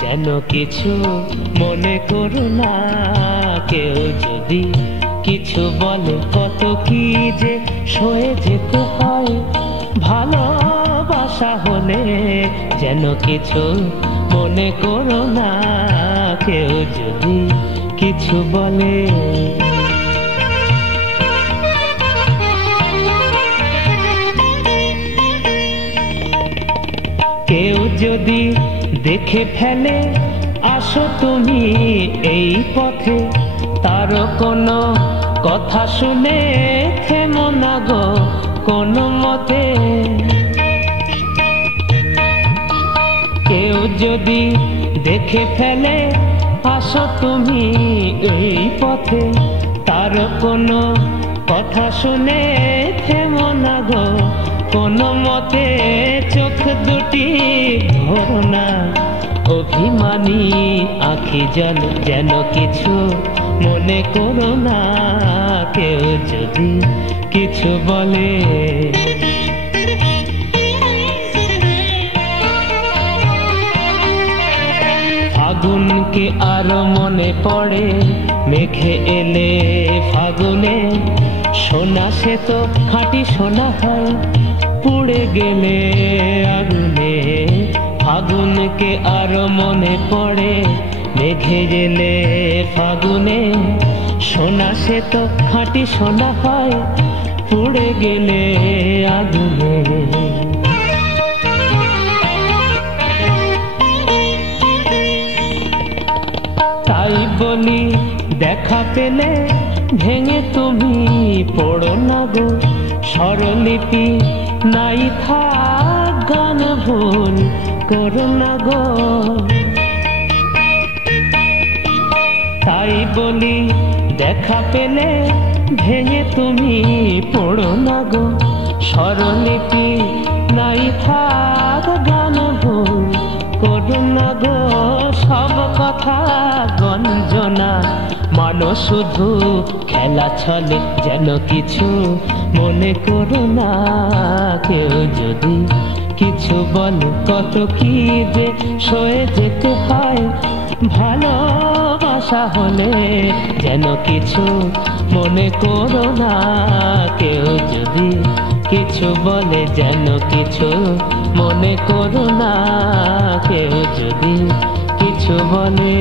যেন কিছু মনে করো না, কেউ যদি কিছু বলে কত কি যে সয়ে যেতে হয়। ভালোবাসা হলে যেন কিছু মনে করো না, কেউ যদি কিছু বলে। কেউ যদি দেখে ফেলে আসো তুমি এই পথে, তার কোনো কথা শুনে থেমো না গো কোনো মতে। কেউ যদি দেখে ফেলে আসো তুমি এই পথে, তার কোনো কথা শুনে থেমো না গো কোনো মতে। চোখ দুটি ভরো না অভিমানী আঁখি যেন, যেন কিছু মনে করো না, কেউ যদি কিছু বলে। ফাগুনকে আরো মনে পড়ে, মেঘে এলে ফাগুনে। সোনা সে তো খাঁটি সোনা হয়, পুড়ে গেলে আগুনে। ফাগুনকে আরো মনে পড়ে, মেঘে এলে ফাগুনে। সোনা সে তো খাঁটি সোনা হয়, পুড়ে গেলে আগুনে। তাই বলি দেখা পেলে ভেঙে তুমি পড়ো না গো, স্বরলিপি নাই থাক গান ভুল করো না গো। তাই বলি দেখা পেলে ভেঙে তুমি পড়ো না গো, স্বরলিপি নাই থাক গান ভুল করো না গো। সব কথা গঞ্জনা মানো শুধু খেলা ছলে, যেন কিছু মনে করো না, কেউ যদি কিছু বলে কত কি যে সয়ে যেতে হয়। ভালোবাসা হলে যেন কিছু মনে করো না, কেউ যদি কিছু বলে যেন কিছু মনে করো না, কেউ যদি কিছু বলে।